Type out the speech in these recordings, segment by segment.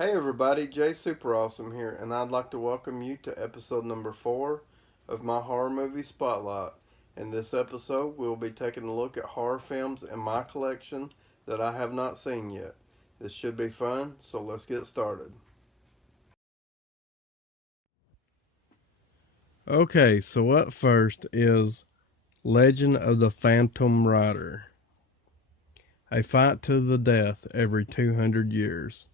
Hey everybody, Jay Super Awesome here, and I'd like to welcome you to episode number 4 of my horror movie spotlight. In this episode, we'll be taking a look at horror films in my collection that I have not seen yet. This should be fun, so let's get started. Okay, so up first is Legend of the Phantom Rider. A fight to the death every 200 years.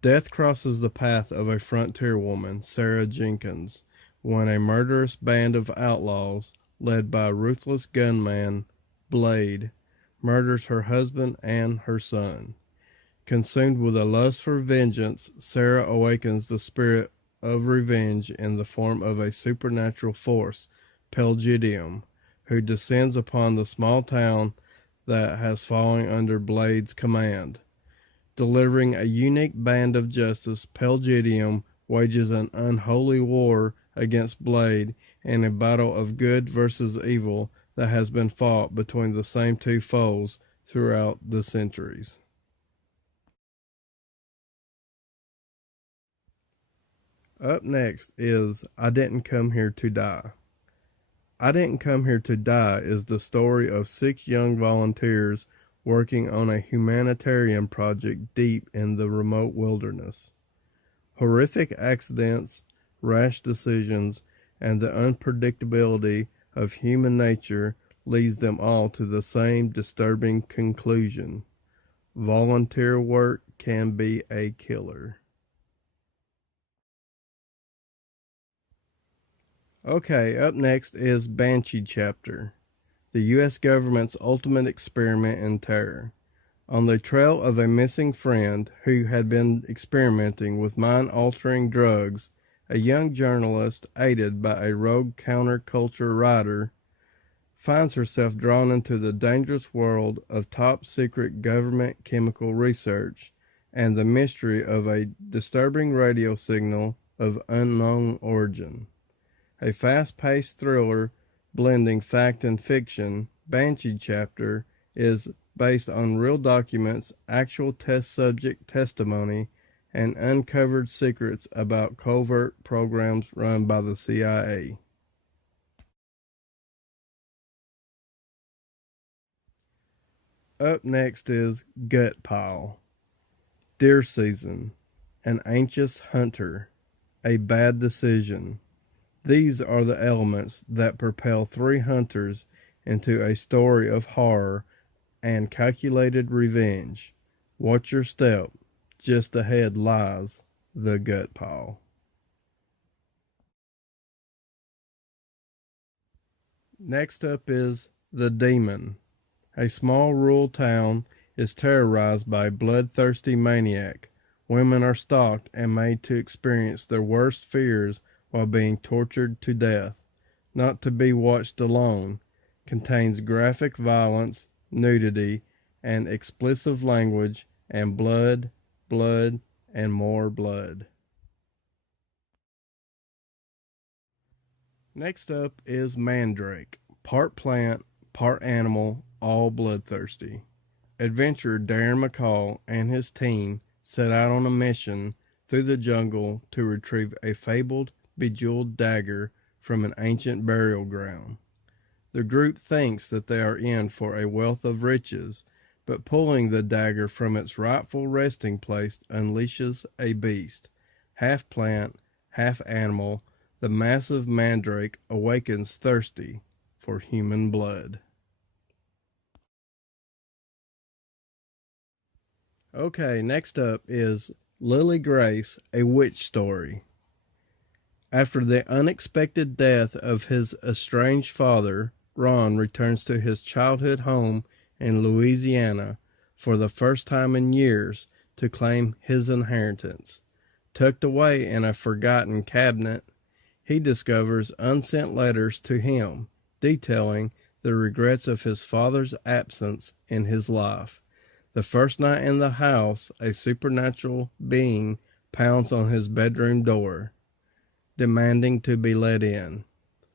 Death crosses the path of a frontier woman, Sarah Jenkins, when a murderous band of outlaws, led by a ruthless gunman, Blade, murders her husband and her son. Consumed with a lust for vengeance, Sarah awakens the spirit of revenge in the form of a supernatural force, Pelgidium, who descends upon the small town that has fallen under Blade's command. Delivering a unique band of justice, Pelgidium wages an unholy war against Blade in a battle of good versus evil that has been fought between the same two foes throughout the centuries. Up next is I Didn't Come Here to Die. I Didn't Come Here to Die is the story of 6 young volunteers working on a humanitarian project deep in the remote wilderness. Horrific accidents, rash decisions, and the unpredictability of human nature leads them all to the same disturbing conclusion. Volunteer work can be a killer. Okay, up next is Banshee Chapter, the U.S. government's ultimate experiment in terror. On the trail of a missing friend who had been experimenting with mind-altering drugs, a young journalist, aided by a rogue counterculture writer, finds herself drawn into the dangerous world of top-secret government chemical research and the mystery of a disturbing radio signal of unknown origin. A fast-paced thriller blending fact and fiction, Banshee Chapter is based on real documents, actual test subject testimony, and uncovered secrets about covert programs run by the CIA. Up next is Gutpile, Deer Season, An Anxious Hunter, A Bad Decision. These are the elements that propel 3 hunters into a story of horror and calculated revenge. Watch your step. Just ahead lies the Gutpile. Next up is The Demon. A small rural town is terrorized by a bloodthirsty maniac. Women are stalked and made to experience their worst fears while being tortured to death. Not to be watched alone. Contains graphic violence, nudity, and explicit language, and blood, and more blood. Next up is Mandrake, part plant, part animal, all bloodthirsty. Adventurer Darren McCall and his team set out on a mission through the jungle to retrieve a fabled, bejeweled dagger from an ancient burial ground. The group thinks that they are in for a wealth of riches, but pulling the dagger from its rightful resting place unleashes a beast. Half plant, half animal, the massive Mandrake awakens thirsty for human blood. Okay, next up is Lily Grace, A Witch Story. After the unexpected death of his estranged father, Ron returns to his childhood home in Louisiana for the first time in years to claim his inheritance. Tucked away in a forgotten cabinet, he discovers unsent letters to him detailing the regrets of his father's absence in his life. The first night in the house, a supernatural being pounds on his bedroom door, demanding to be let in.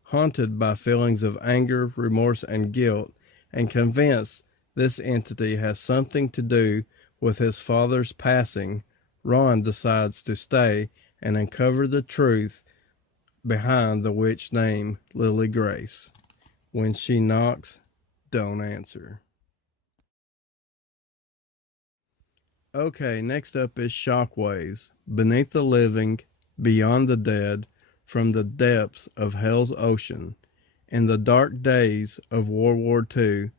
Haunted by feelings of anger, remorse, and guilt, and convinced this entity has something to do with his father's passing, Ron decides to stay and uncover the truth behind the witch named Lily Grace. When she knocks, don't answer. Okay, next up is Shockwaves. Beneath the living, beyond the dead, from the depths of hell's ocean. In the dark days of World War II,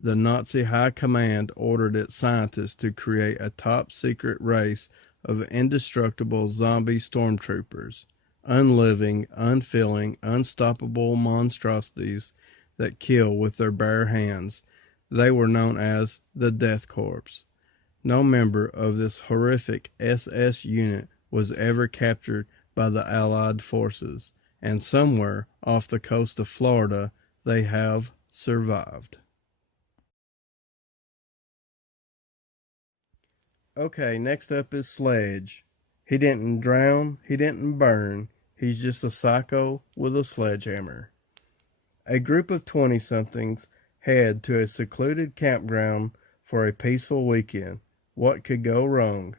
the Nazi High Command ordered its scientists to create a top secret race of indestructible zombie stormtroopers, unliving, unfeeling, unstoppable monstrosities that kill with their bare hands. They were known as the Death Corps. No member of this horrific SS unit was ever captured by the Allied forces, and somewhere off the coast of Florida they have survived. Okay, next up is Sledge. He didn't drown, he didn't burn, he's just a psycho with a sledgehammer. A group of 20-somethings head to a secluded campground for a peaceful weekend. What could go wrong?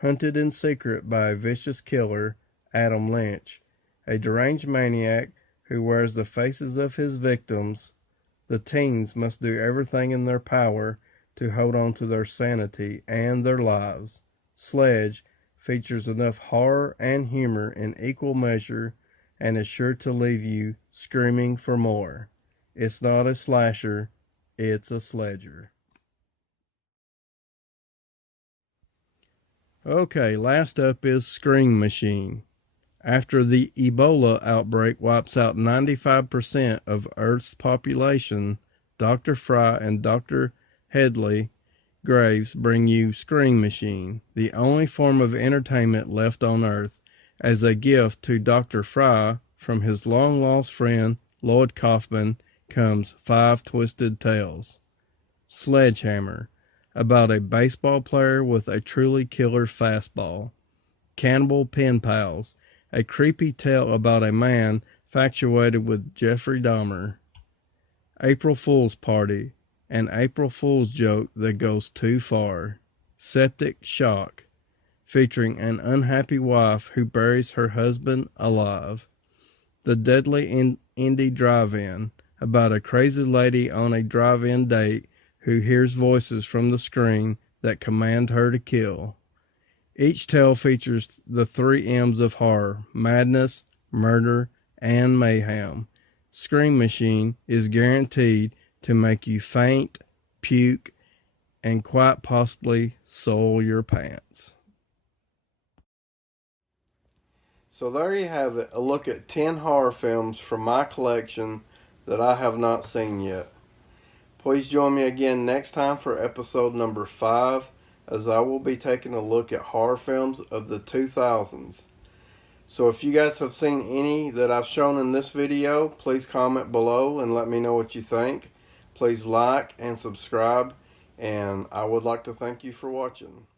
Hunted in secret by a vicious killer, Adam Lynch, a deranged maniac who wears the faces of his victims, the teens must do everything in their power to hold on to their sanity and their lives. Sledge features enough horror and humor in equal measure and is sure to leave you screaming for more. It's not a slasher, it's a sledger. Okay, last up is Scream Machine. After the Ebola outbreak wipes out 95% of Earth's population, Dr. Fry and Dr. Headley Graves bring you Scream Machine, the only form of entertainment left on Earth, as a gift to Dr. Fry from his long-lost friend Lloyd Kaufman comes Five Twisted Tales. Sledgehammer, about a baseball player with a truly killer fastball. Cannibal Pen Pals, a creepy tale about a man infatuated with Jeffrey Dahmer. April Fool's Party, an April Fool's joke that goes too far. Septic Shock, featuring an unhappy wife who buries her husband alive. The Deadly Indie Drive-In, about a crazy lady on a drive-in date who hears voices from the screen that command her to kill. Each tale features the 3 M's of horror: madness, murder, and mayhem. Scream Machine is guaranteed to make you faint, puke, and quite possibly soil your pants. So there you have it, a look at 10 horror films from my collection that I have not seen yet. Please join me again next time for episode number 5, as I will be taking a look at horror films of the 2000s. So if you guys have seen any that I've shown in this video, please comment below and let me know what you think. Please like and subscribe, and I would like to thank you for watching.